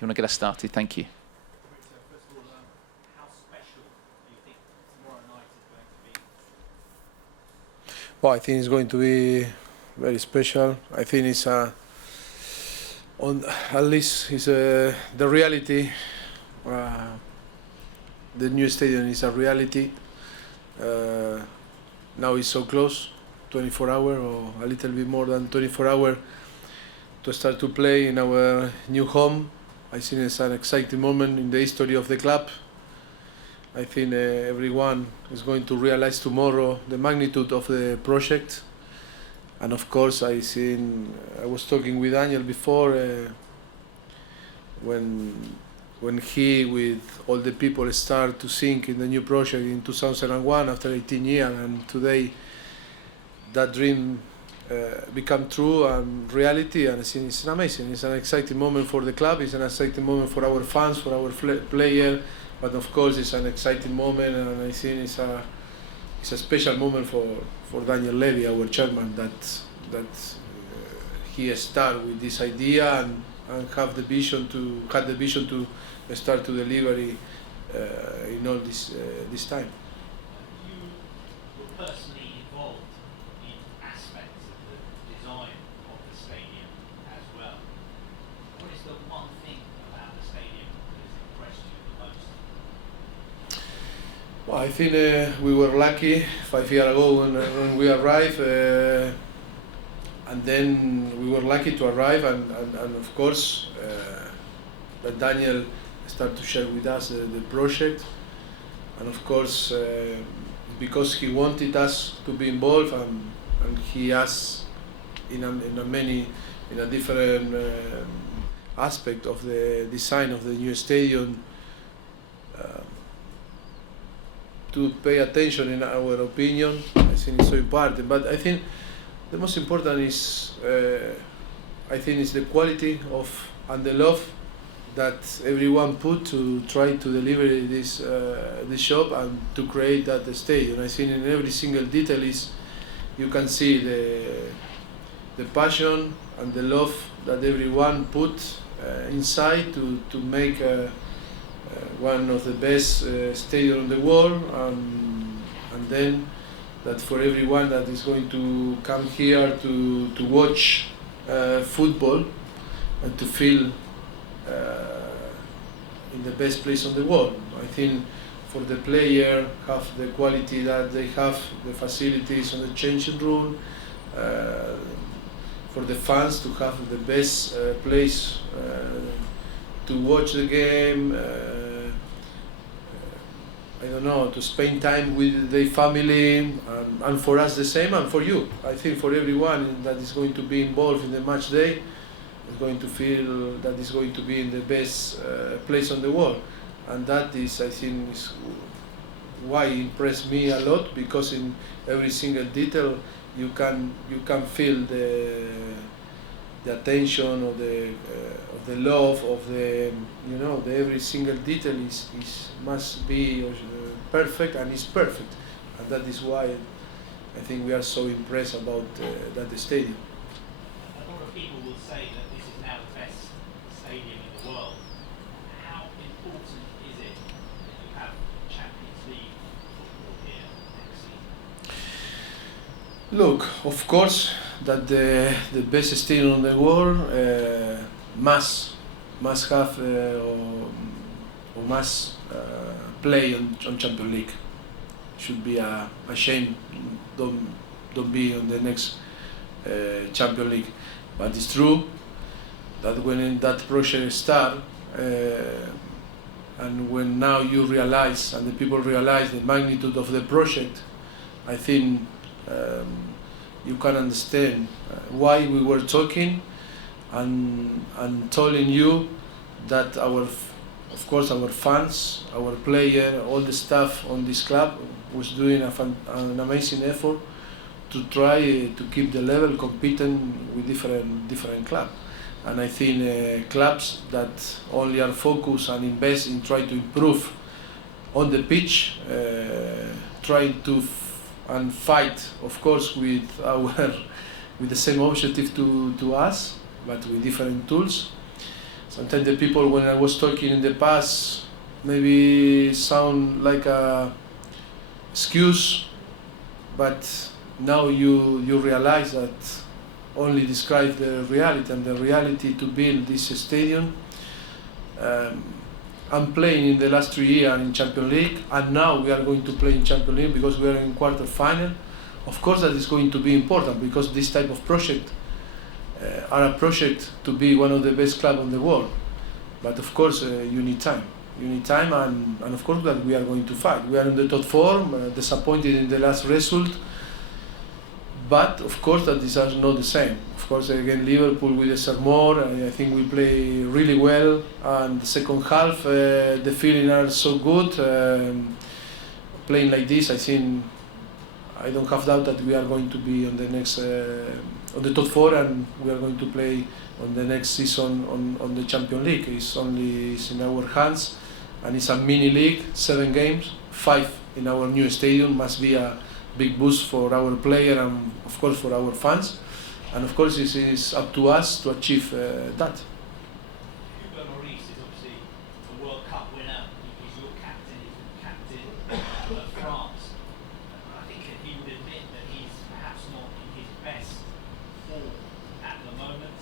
you want to get us started? Thank you. First of all, how special do you think tomorrow night is going to be? Well, I think it's going to be very special. I think it's at least it's the reality. The new stadium is a reality. Now it's so close, 24 hours or a little bit more than 24 hours to start to play in our new home. I think it's an exciting moment in the history of the club. I think everyone is going to realize tomorrow the magnitude of the project. And of course, I was talking with Daniel before when he, with all the people, start to think in the new project in 2001 after 18 years, and today that dream become true and reality, and I think it's amazing. It's an exciting moment for the club, it's an exciting moment for our fans, for our player, but of course it's an exciting moment, and I think it's a special moment for Daniel Levy, our chairman, that he start with this idea and had the vision to start to deliver in all this time. You were personally involved in aspects of the design of the stadium as well. What is the one thing about the stadium that has impressed you the most? Well, I think we were lucky 5 years ago when we arrived, and then we were lucky to arrive, and of course that Daniel started to share with us the project, and of course because he wanted us to be involved, and he asked in a different aspect of the design of the new stadium to pay attention, in our opinion. I think it's so important, but I think the most important is the quality of and the love that everyone put to try to deliver this shop and to create that stadium. I think in every single detail you can see the passion and the love that everyone put inside to make one of the best stadium in the world, and then that for everyone that is going to come here to watch football and to feel in the best place on the world. I think for the player have the quality that they have, the facilities on the changing room, for the fans to have the best place to watch the game, to spend time with their family, and for us the same, and for you. I think for everyone that is going to be involved in the match day is going to feel that is going to be in the best place on the world, and that is, I think, is why it impressed me a lot, because in every single detail you can feel the attention of the love of the every single detail must be perfect, and is perfect, and that is why I think we are so impressed about that stadium. A lot of people will say that this is now the best stadium in the world. How important is it that you have Champions League football here next season? Look, of course, that the best stadium in the world must have or must play on Champions League. Should be a shame don't be on the next Champions League. But it's true that when that project start, and when now you realize and the people realize the magnitude of the project, I think you can understand why we were talking and telling you that of course our fans, our player, all the staff on this club was doing an amazing effort to try to keep the level competing with different clubs. And I think clubs that only are focused and invest in trying to improve on the pitch, trying to and fight, of course, with the same objective to us, but with different tools. sometimes the people, when I was talking in the past, maybe sound like a excuse, but now you realize that only describe the reality, and the reality to build this stadium. I'm playing in the last 3 years in Champions League, and now we are going to play in Champions League because we are in quarter final. Of course that is going to be important, because this type of project are a project to be one of the best clubs in the world. But of course you need time. You need time, and of course that we are going to fight. We are in the top form, disappointed in the last result, but of course that these are not the same. Of course, again, Liverpool we deserve more. I think we play really well, and the second half the feeling are so good. Playing like this, I think I don't have doubt that we are going to be on the next on the top four, and we are going to play on the next season on the Champions League. It's in our hands, and it's a mini league, 7 games, 5 in our new stadium. Must be a big boost for our player and of course for our fans, and of course it is up to us to achieve that. Mauricio is obviously a World Cup winner. He's your captain. He's the captain of France. I think he would admit that he's perhaps not in his best form at the moment.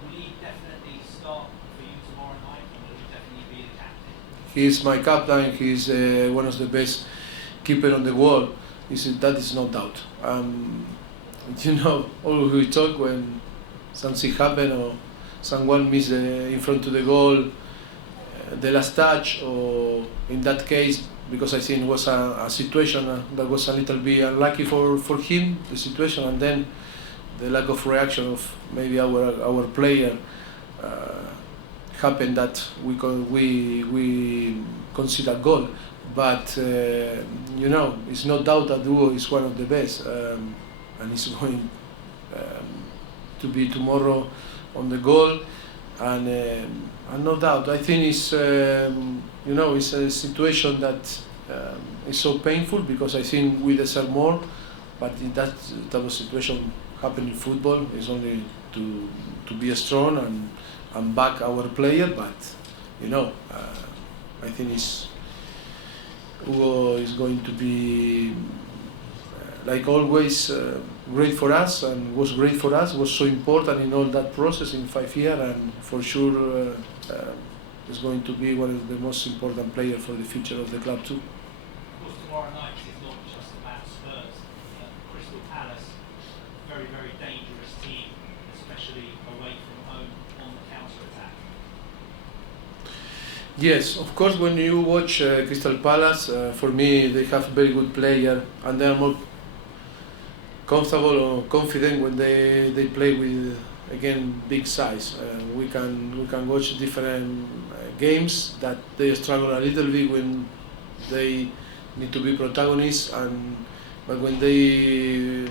Will he definitely start for you tomorrow night, and will he definitely be the captain? He is my captain. He is one of the best keeper on the world. That is no doubt. All we talk when something happen or someone miss in front of the goal, the last touch, or in that case, because I think it was a situation that was a little bit unlucky for him, the situation, and then the lack of reaction of maybe our player happened that we consider goal. But it's no doubt that Hugo is one of the best, and he's going to be tomorrow on the goal, and no doubt. I think it's it's a situation that is so painful, because I think we deserve more, but in that type of situation happen in football. It's only to be strong and back our player, but I think Hugo is going to be, like always, great for us, and was great for us, was so important in all that process in 5 years, and for sure is going to be one of the most important players for the future of the club too. Of course, tomorrow night is not just about Spurs. Crystal Palace, very, very dangerous team, especially away from home on the counter-attack. Yes, of course, when you watch Crystal Palace, for me they have very good player, and they are more comfortable or confident when they play with, again, big size. We can watch different games that they struggle a little bit when they need to be protagonists, but when they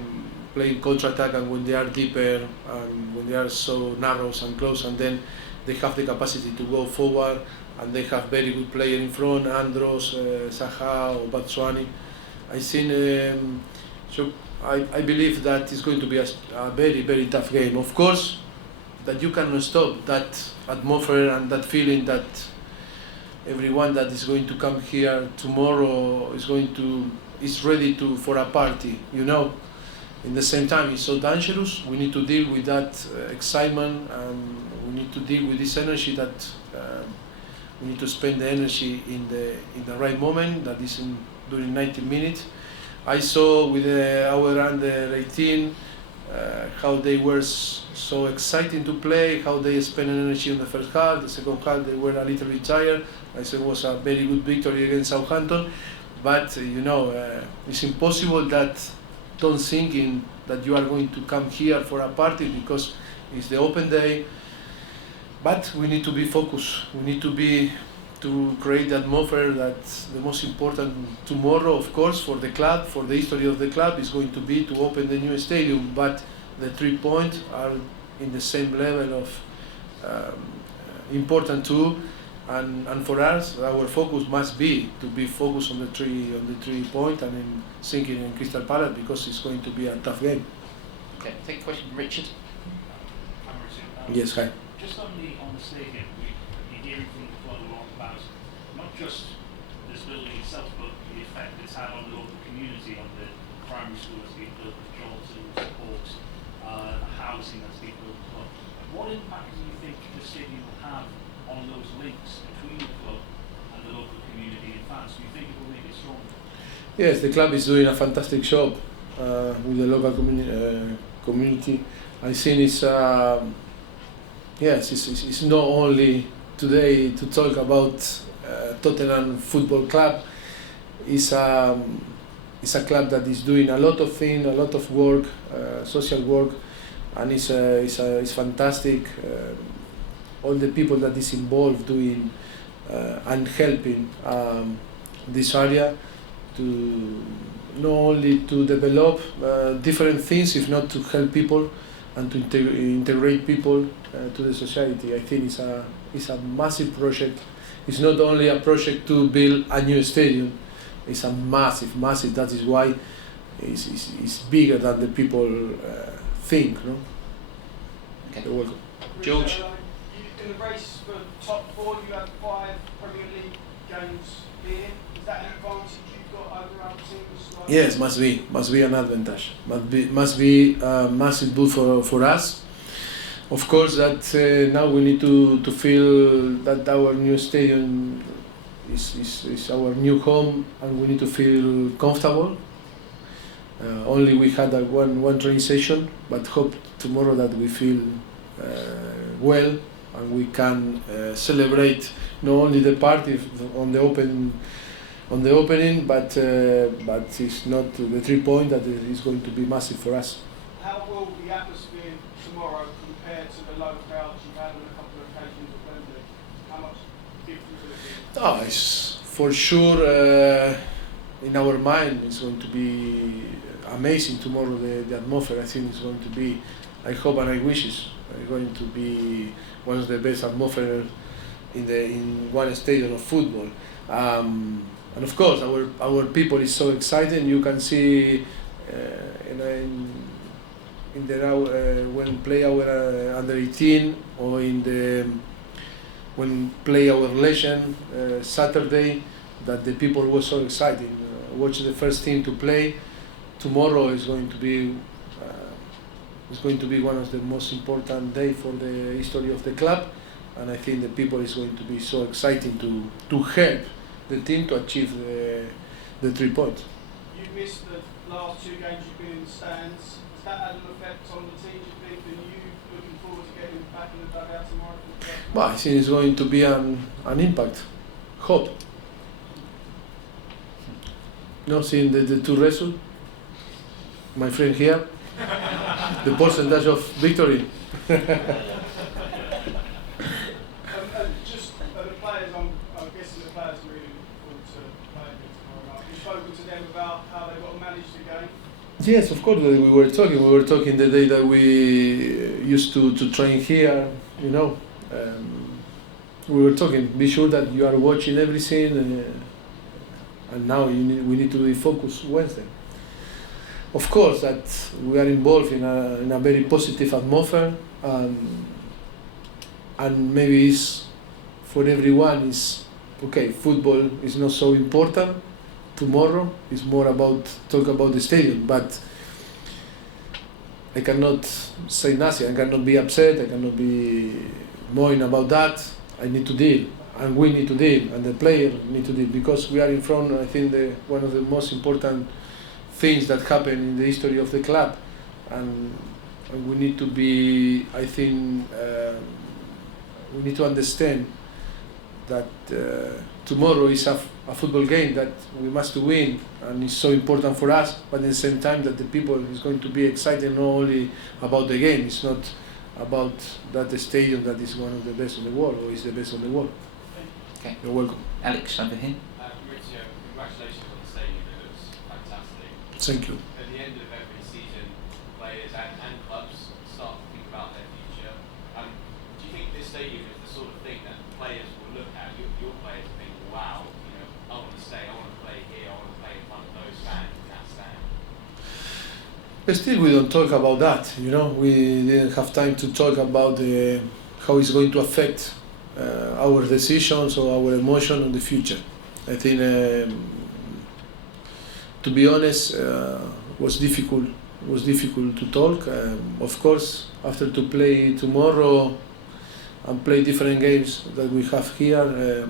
play counter-attack, and when they are deeper, and when they are so narrow and close, and then they have the capacity to go forward, and they have very good player in front, Andros, Zaha or Batshuayi. I think I believe that it's going to be a very, very tough game. Of course, that you cannot stop that atmosphere and that feeling that everyone that is going to come here tomorrow is ready for a party. In the same time, it's so dangerous. We need to deal with that excitement, and we need to deal with this energy that. We need to spend the energy in the right moment, that is during 90 minutes. I saw with our under 18 how they were so exciting to play, how they spent energy in the first half. The second half they were a little bit tired. I said it was a very good victory against Southampton, but it's impossible that don't thinking that you are going to come here for a party, because it's the open day. But we need to be focused. We need to create the atmosphere that's the most important tomorrow, of course, for the club, for the history of the club, is going to be to open the new stadium. But the 3 points are in the same level of important too. And for us, our focus must be to be focused on the 3 points, and in thinking in Crystal Palace, because it's going to be a tough game. Okay, take a question from Richard. Mauricio, Yes, hi. Just on the stadium, we're hearing from the club a lot about not just this building itself, but the effect it's had on the local community, on the primary school that's been built, the jobs and support, the housing that's been built. What impact do you think the stadium will have on those links between the club and the local community and fans? Do you think it will make it stronger? Yes, the club is doing a fantastic job with the local community. I think it's not only today to talk about Tottenham Football Club. It's a club that is doing a lot of things, a lot of work, social work, and it's fantastic. All the people that is involved doing and helping this area to not only to develop different things, if not to help people and to integrate people to the society. I think it's a massive project. It's not only a project to build a new stadium. It's a massive. That is why it's bigger than the people think. No? Okay. You're welcome. George. In the race for top 4, you have 5 Premier League games here. Is that an advantage you've got over other teams? Yes, must be an advantage. Must be massive boost for us. Of course, that now we need to feel that our new stadium is our new home, and we need to feel comfortable. Only we had one training session, but hope tomorrow that we feel well and we can celebrate not only the party on the opening, but it's not the 3 points that is going to be massive for us. How will the atmosphere tomorrow compare to the low crowds you've had on a couple of occasions at Wembley? How much different will it be? It's for sure in our mind it's going to be amazing tomorrow. The atmosphere, I think, is going to be, I hope and I wish it's going to be one of the best atmosphere in one stadium of football. And of course, our people is so excited. You can see when play our under 18 or when play our legend Saturday, that the people were so excited. Watch the first team to play. Tomorrow is going to be one of the most important days for the history of the club, and I think the people is going to be so exciting to help the team to achieve the 3 points. You've missed the last 2 games you've been in the stands. Has that had an effect on the team, do you think, and you looking forward to getting back in the dugout tomorrow? Well, I think it's going to be an impact. Hope. No, seeing the 2 results, my friend here, the percentage of victory. Just the players, I'm guessing the players are really looking forward to playing tomorrow night. Have you spoken to them about how they've got to manage the game? Yes, of course. We were talking the day that we used to train here. You know, we were talking. Be sure that you are watching everything, and now we need to be focused Wednesday. Of course, that we are involved in a very positive atmosphere, and maybe it's for everyone is okay. Football is not so important. Tomorrow is more about talk about the stadium, but I cannot say nothing. I cannot be upset. I cannot be mourning about that. I need to deal, and we need to deal, and the player need to deal, because we are in front. I think one of the most important things that happen in the history of the club, and we need to be. I think we need to understand that tomorrow is a football game that we must win, and it's so important for us. But at the same time, that the people is going to be excited not only about the game. It's not about that stadium that is one of the best in the world, or is the best in the world. Okay. You're welcome. Alex, over here. Mauricio, congratulations on the stadium. It looks fantastic. Thank you. At the end of every season, players and clubs start to think about their future. Do you think this stadium is the sort of thing that players will look at, your players and think, wow, I want to stay, I want to play here, I want to play in front of those fans in that stand? But still, we don't talk about that. We didn't have time to talk about the how it's going to affect our decisions or our emotion in the future. I think, to be honest, was difficult to talk. Of course, after to play tomorrow and play different games that we have here,